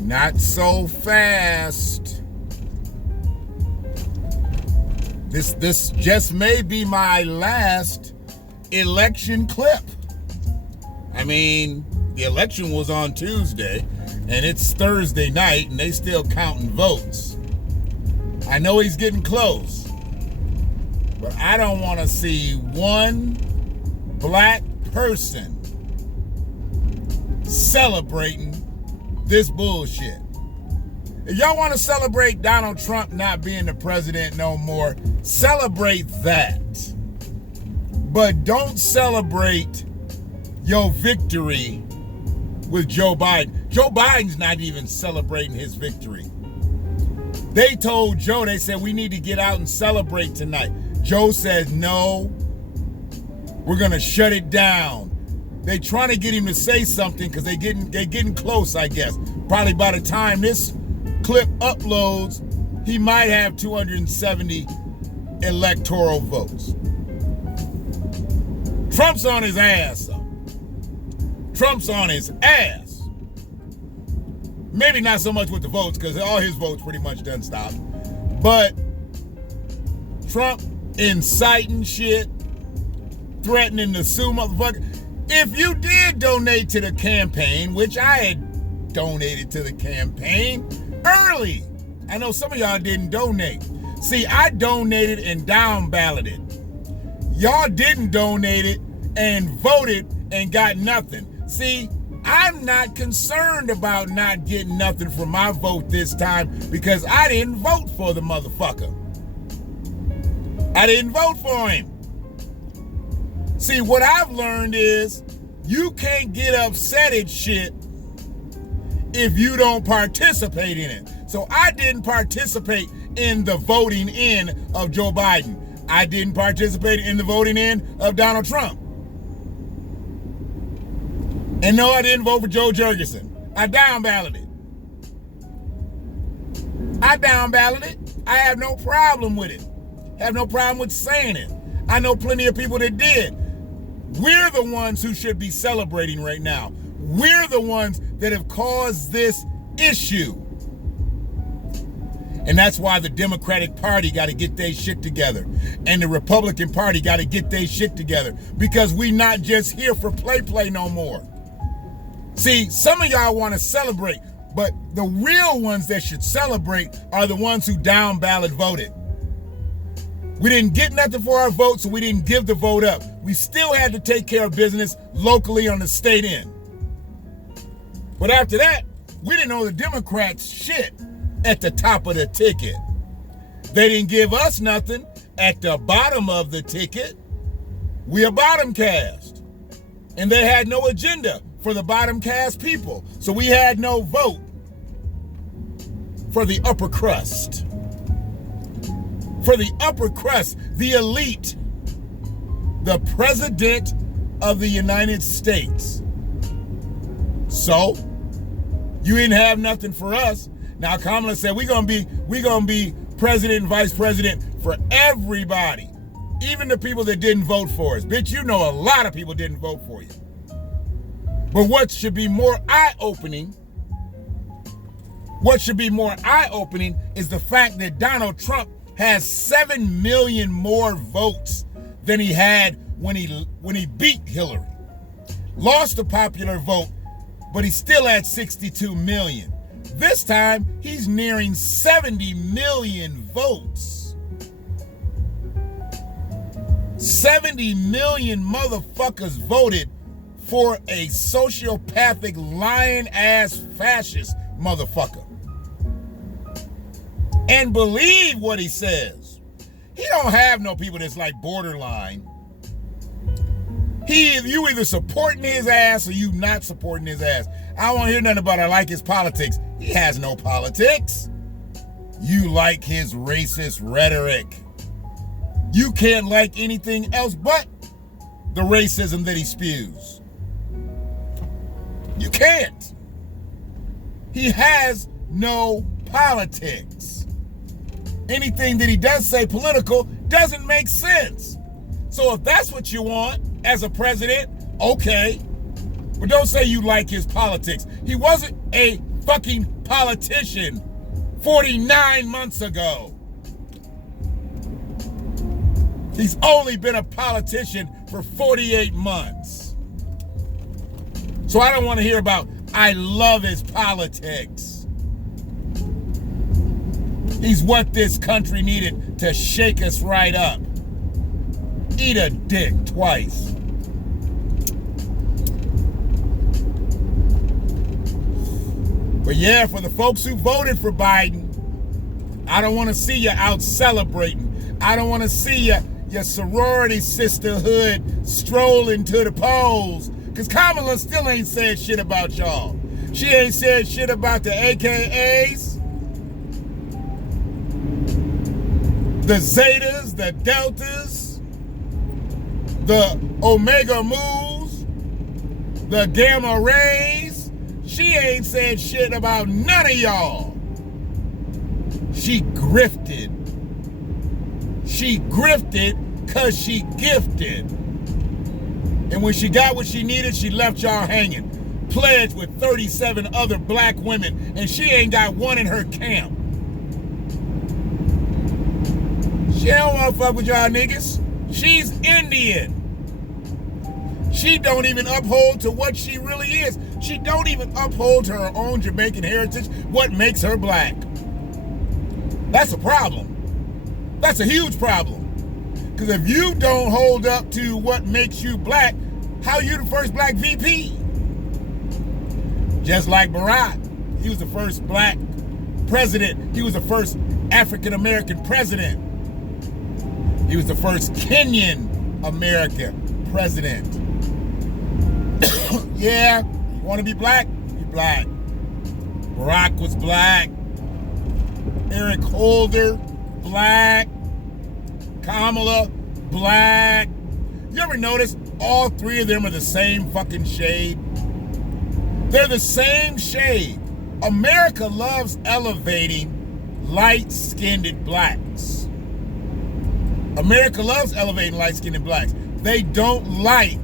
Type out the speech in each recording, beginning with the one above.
Not so fast. This just may be my last election clip. I mean, the election was on Tuesday, and it's Thursday night, and they still counting votes. I know he's getting close, but I don't want to see one black person celebrating this bullshit. If y'all want to celebrate Donald Trump not being the president no more, celebrate that. But don't celebrate your victory with Joe Biden. Joe Biden's not even celebrating his victory. They told Joe, they said, we need to get out and celebrate tonight. Joe says, no, we're going to shut it down. They trying to get him to say something because they're getting close, I guess. Probably by the time this clip uploads, he might have 270 electoral votes. Trump's on his ass, though. Trump's on his ass. Maybe not so much with the votes, because all his votes pretty much done stop. But Trump inciting shit, threatening to sue motherfuckers. If you did donate to the campaign, which I had donated to the campaign early. I know some of y'all didn't donate. See, I donated and down balloted. Y'all didn't donate it and voted and got nothing. See, I'm not concerned about not getting nothing from my vote this time because I didn't vote for the motherfucker. I didn't vote for him. See, what I've learned is you can't get upset at shit if you don't participate in it. So I didn't participate in the voting in of Joe Biden. I didn't participate in the voting in of Donald Trump. And no, I didn't vote for Joe Jurgensen. I down balloted. I have no problem with it. Have no problem with saying it. I know plenty of people that did. We're the ones who should be celebrating right now. We're the ones that have caused this issue. And that's why the Democratic Party got to get their shit together. And the Republican Party got to get their shit together. Because we not just here for play no more. See, some of y'all want to celebrate, but the real ones that should celebrate are the ones who down ballot voted. We didn't get nothing for our vote, so we didn't give the vote up. We still had to take care of business locally on the state end. But after that, we didn't owe the Democrats shit at the top of the ticket. They didn't give us nothing at the bottom of the ticket. We a bottom cast. And they had no agenda for the bottom caste people. So we had no vote for the upper crust. For the upper crust, the elite, the president of the United States. So, you didn't have nothing for us. Now Kamala said we're gonna be president and vice president for everybody. Even the people that didn't vote for us. Bitch, you know a lot of people didn't vote for you. But what should be more eye-opening is the fact that Donald Trump has 7 million more votes than he had when he beat Hillary. Lost the popular vote, but he's still at 62 million. This time, he's nearing 70 million votes. 70 million motherfuckers voted for a sociopathic, lying-ass fascist motherfucker. And believe what he says. He don't have no people that's like borderline. You either supporting his ass or you not supporting his ass. I don't want to hear nothing about I like his politics. He has no politics. You like his racist rhetoric. You can't like anything else but the racism that he spews. You can't. He has no politics. Anything that he does say political doesn't make sense. So if that's what you want as a president, okay. But don't say you like his politics. He wasn't a fucking politician 49 months ago. He's only been a politician for 48 months. So I don't want to hear about, I love his politics. He's what this country needed to shake us right up. Eat a dick twice. But yeah, for the folks who voted for Biden, I don't want to see you out celebrating. I don't want to see your sorority sisterhood strolling to the polls. Because Kamala still ain't said shit about y'all. She ain't said shit about the AKAs, the Zetas, the Deltas, the Omega Mu's, the Gamma Rays. She ain't said shit about none of y'all. She grifted. She grifted because she gifted. And when she got what she needed, she left y'all hanging. Pledged with 37 other black women, and she ain't got one in her camp. She don't want to fuck with y'all niggas. She's Indian. She don't even uphold to what she really is. She don't even uphold to her own Jamaican heritage, what makes her black. That's a problem. That's a huge problem. Because if you don't hold up to what makes you black, how are you the first black VP? Just like Barack. He was the first black president. He was the first African-American president. He was the first Kenyan American president. Yeah, you want to be black? Be black. Barack was black. Eric Holder, black. Kamala, black. You ever notice all three of them are the same fucking shade? They're the same shade. America loves elevating light-skinned blacks. America loves elevating light-skinned blacks. They don't like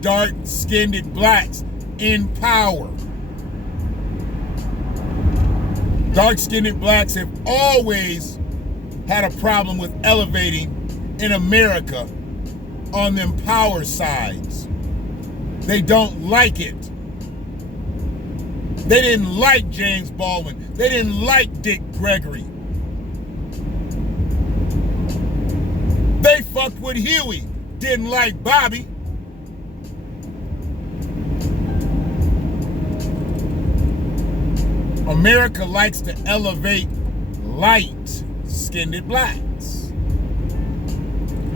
dark-skinned blacks in power. Dark-skinned blacks have always had a problem with elevating in America on them power sides. They don't like it. They didn't like James Baldwin. They didn't like Dick Gregory. They fucked with Huey. Didn't like Bobby. America likes to elevate light-skinned blacks.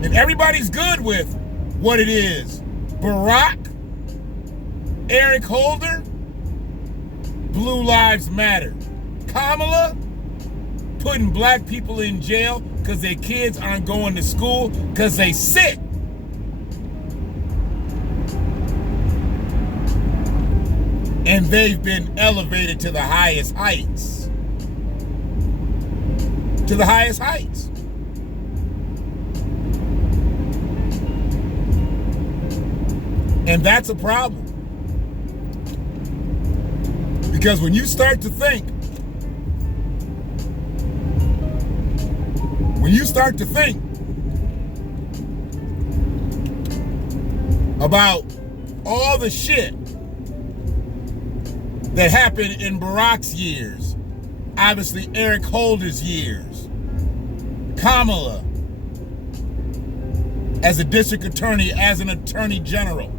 And everybody's good with what it is. Barack, Eric Holder, Blue Lives Matter. Kamala, putting black people in jail because their kids aren't going to school because they sick. And they've been elevated to the highest heights. To the highest heights. And that's a problem. Because when you start to think, about all the shit that happened in Barack's years, obviously Eric Holder's years, Kamala as a district attorney, as an attorney general,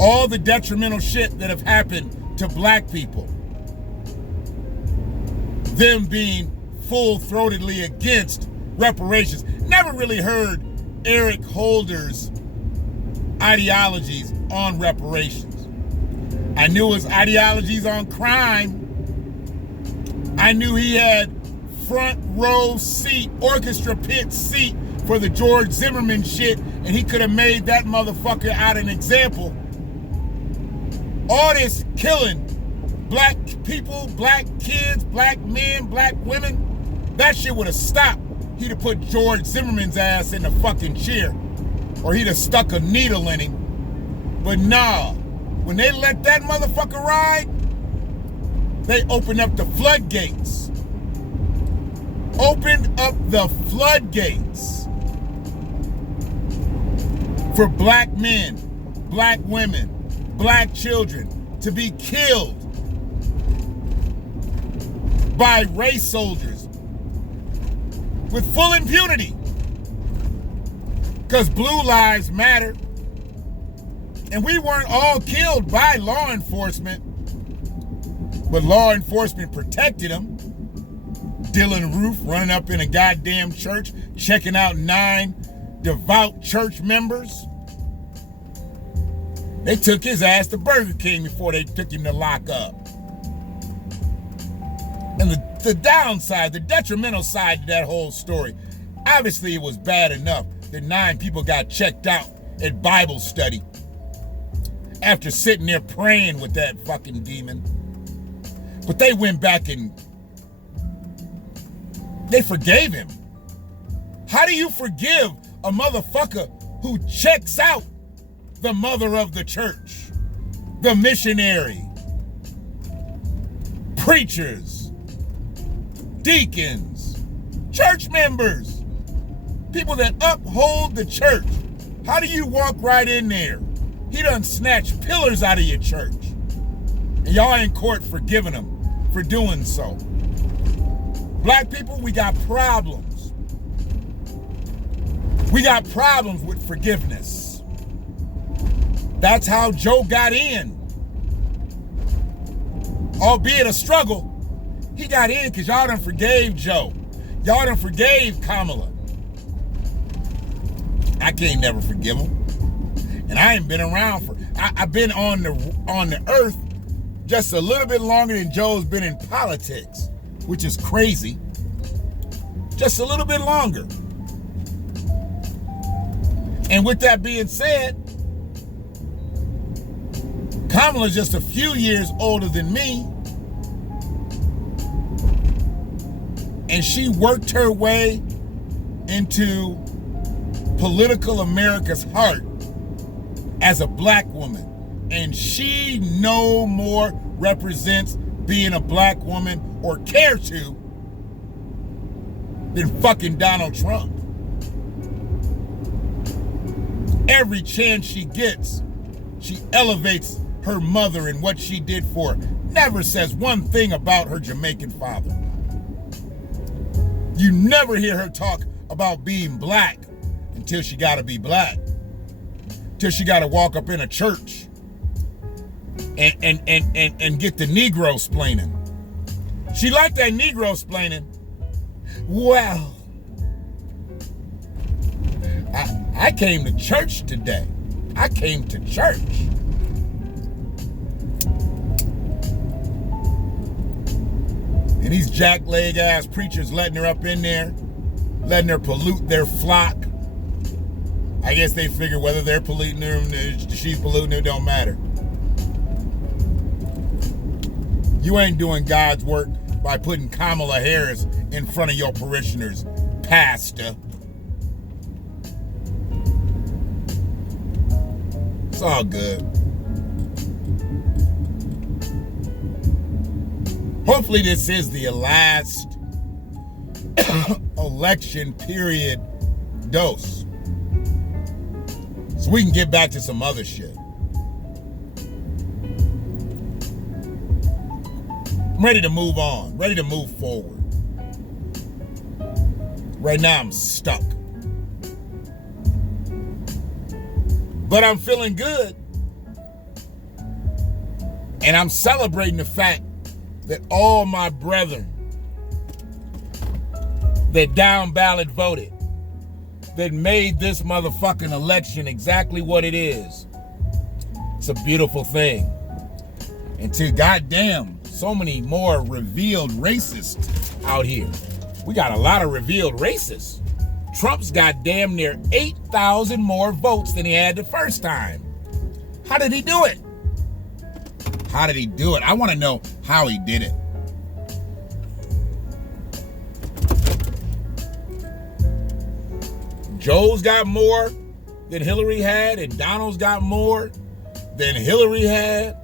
all the detrimental shit that have happened to black people, them being full-throatedly against reparations. Never really heard Eric Holder's ideologies on reparations. I knew his ideologies on crime. I knew he had front row seat, orchestra pit seat for the George Zimmerman shit, and he could have made that motherfucker out an example. All this killing black people, black kids, black men, black women, that shit would have stopped. He'd have put George Zimmerman's ass in the fucking chair, or he'd have stuck a needle in him But nah, when they let that motherfucker ride, they opened up the floodgates. Opened up the floodgates for black men, black women, black children to be killed by race soldiers with full impunity. Because blue lives matter. And we weren't all killed by law enforcement, but law enforcement protected them. Dylan Roof running up in a goddamn church, checking out 9 devout church members. They took his ass to Burger King before they took him to lock up. And the downside, the detrimental side to that whole story, obviously it was bad enough that 9 people got checked out at Bible study after sitting there praying with that fucking demon. But they went back and they forgave him. How do you forgive a motherfucker who checks out the mother of the church, the missionary, preachers, deacons, church members, people that uphold the church? How do you walk right in there? He done snatched pillars out of your church, and y'all in court forgiving him for doing so. Black people, we got problems. We got problems with forgiveness. That's how Joe got in. Albeit a struggle, he got in because y'all done forgave Joe. Y'all done forgave Kamala. I can't never forgive him. And I ain't been around for, I've been on the earth just a little bit longer than Joe's been in politics, which is crazy. Just a little bit longer. And with that being said, Kamala's just a few years older than me. And she worked her way into political America's heart as a black woman. And she no more represents being a black woman or care to than fucking Donald Trump. Every chance she gets, she elevates her mother and what she did for her. Never says one thing about her Jamaican father. You never hear her talk about being black until she gotta be black. Till she gotta walk up in a church and get the Negro splaining. She liked that Negro splaining. Well, I came to church today. I came to church. And these jackleg ass preachers letting her up in there, letting her pollute their flock. I guess they figure whether they're polluting her, she's polluting her, don't matter. You ain't doing God's work by putting Kamala Harris in front of your parishioners, pastor. It's all good. Hopefully this is the last election period dose, so we can get back to some other shit. I'm ready to move on, ready to move forward. Right now I'm stuck. But I'm feeling good. And I'm celebrating the fact that all my brethren that down ballot voted, that made this motherfucking election exactly what it is. It's a beautiful thing. And to goddamn, so many more revealed racists out here. We got a lot of revealed racists. Trump's got damn near 8,000 more votes than he had the first time. How did he do it? How did he do it? I want to know how he did it. Joe's got more than Hillary had, and Donald's got more, than Hillary had.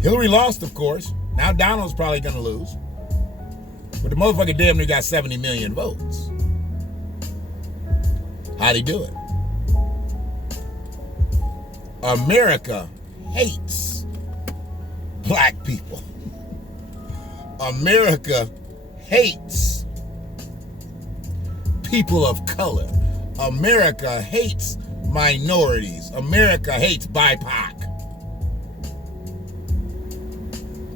Hillary lost, of course. Now Donald's probably going to lose. But the motherfucker damn near got 70 million votes. How'd he do it? America hates black people. America hates people of color. America hates minorities. America hates BIPOC.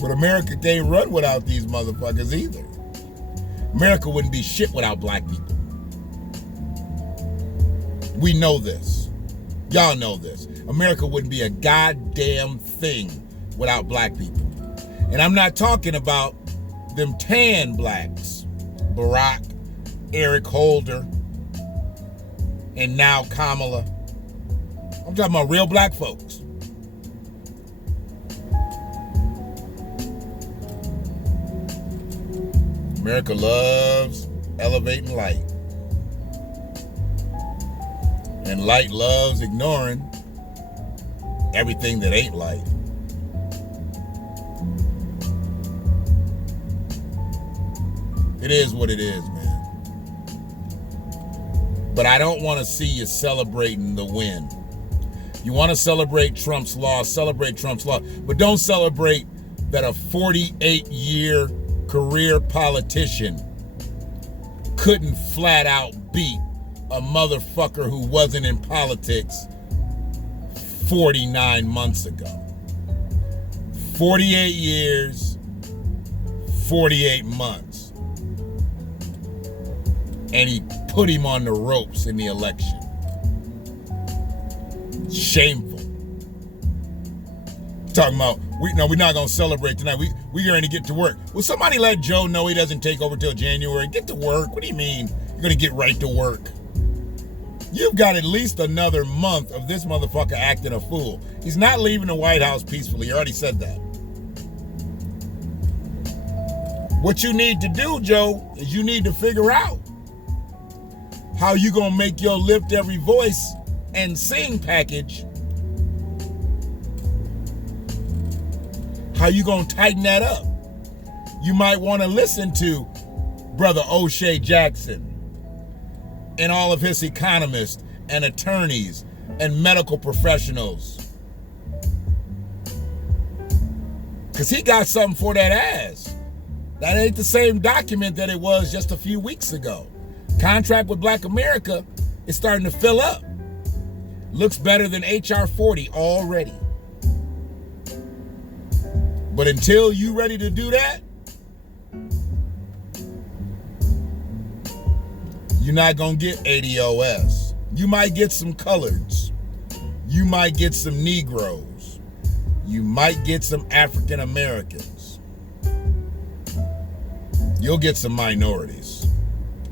But America can't run without these motherfuckers either. America wouldn't be shit without black people. We know this. Y'all know this. America wouldn't be a goddamn thing without black people. And I'm not talking about them tan blacks. Barack, Eric Holder, and now Kamala. I'm talking about real black folks. America loves elevating light. And light loves ignoring everything that ain't light. It is what it is, man. But I don't want to see you celebrating the win. You want to celebrate Trump's loss, celebrate Trump's loss. But don't celebrate that a 48-year career politician couldn't flat out beat a motherfucker who wasn't in politics 49 months ago. 48 years, 48 months. And he put him on the ropes in the election. Shameful. Talking about, we're not going to celebrate tonight. We're going to get to work. Will somebody let Joe know he doesn't take over till January? Get to work. What do you mean you're going to get right to work? You've got at least another month of this motherfucker acting a fool. He's not leaving the White House peacefully. You already said that. What you need to do, Joe, is you need to figure out how you going to make your lift every voice and sing package. How you going to tighten that up? You might want to listen to Brother O'Shea Jackson and all of his economists and attorneys and medical professionals. Because he got something for that ass. That ain't the same document that it was just a few weeks ago. Contract with Black America is starting to fill up. Looks better than HR 40 already. But until you ready to do that, you're not going to get ADOS. You might get some coloreds. You might get some Negroes. You might get some African Americans. You'll get some minorities.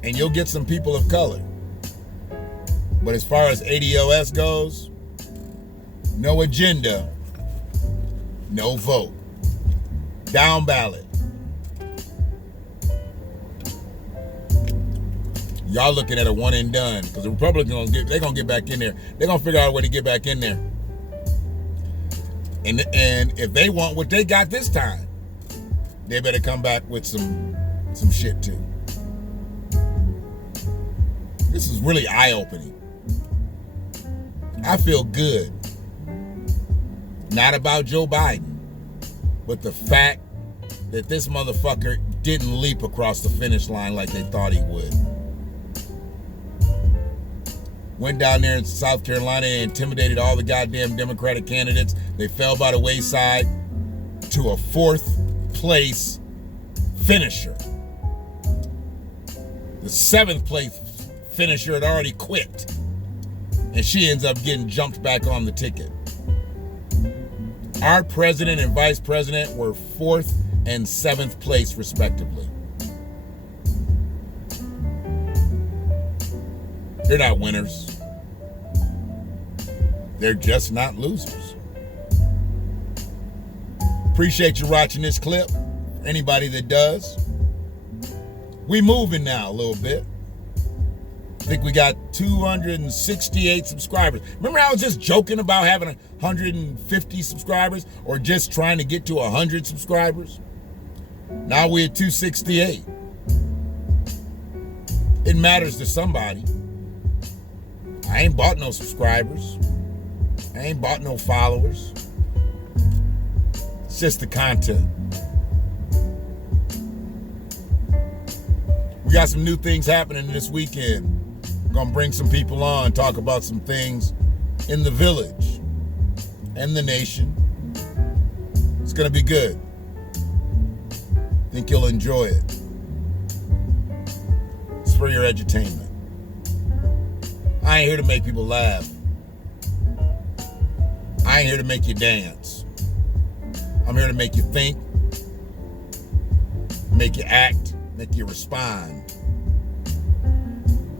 And you'll get some people of color. But as far as ADOS goes, no agenda, no vote. Down ballot. Y'all looking at a one and done because the Republicans they're gonna get back in there. They're gonna figure out a way to get back in there. And if they want what they got this time, they better come back with some shit too. This is really eye-opening. I feel good. Not about Joe Biden, but the fact that this motherfucker didn't leap across the finish line like they thought he would. Went down there in South Carolina and intimidated all the goddamn Democratic candidates. They fell by the wayside to a 4th place finisher. The 7th place finisher had already quit. And she ends up getting jumped back on the ticket. Our president and vice president were 4th and 7th place respectively. They're not winners. They're just not losers. Appreciate you watching this clip. Anybody that does. We moving now a little bit. I think we got 268 subscribers. Remember I was just joking about having 150 subscribers or just trying to get to 100 subscribers? Now we're at 268. It matters to somebody. I ain't bought no subscribers. I ain't bought no followers. It's just the content. We got some new things happening this weekend. We're going to bring some people on, talk about some things in the village and the nation. It's going to be good. Think you'll enjoy it. It's for your edutainment. I ain't here to make people laugh. I ain't here to make you dance. I'm here to make you think, make you act, make you respond.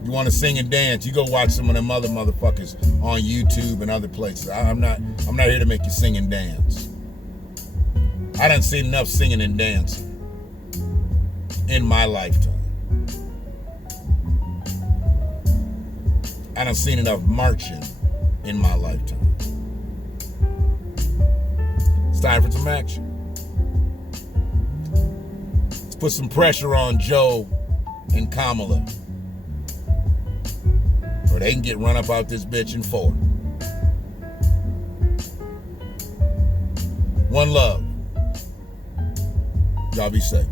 You want to sing and dance, you go watch some of them other motherfuckers on YouTube and other places. I'm not here to make you sing and dance. I done seen enough singing and dancing in my lifetime. I done seen enough marching in my lifetime. It's time for some action. Let's put some pressure on Joe and Kamala, or they can get run up out this bitch in 4. One love. Y'all be safe.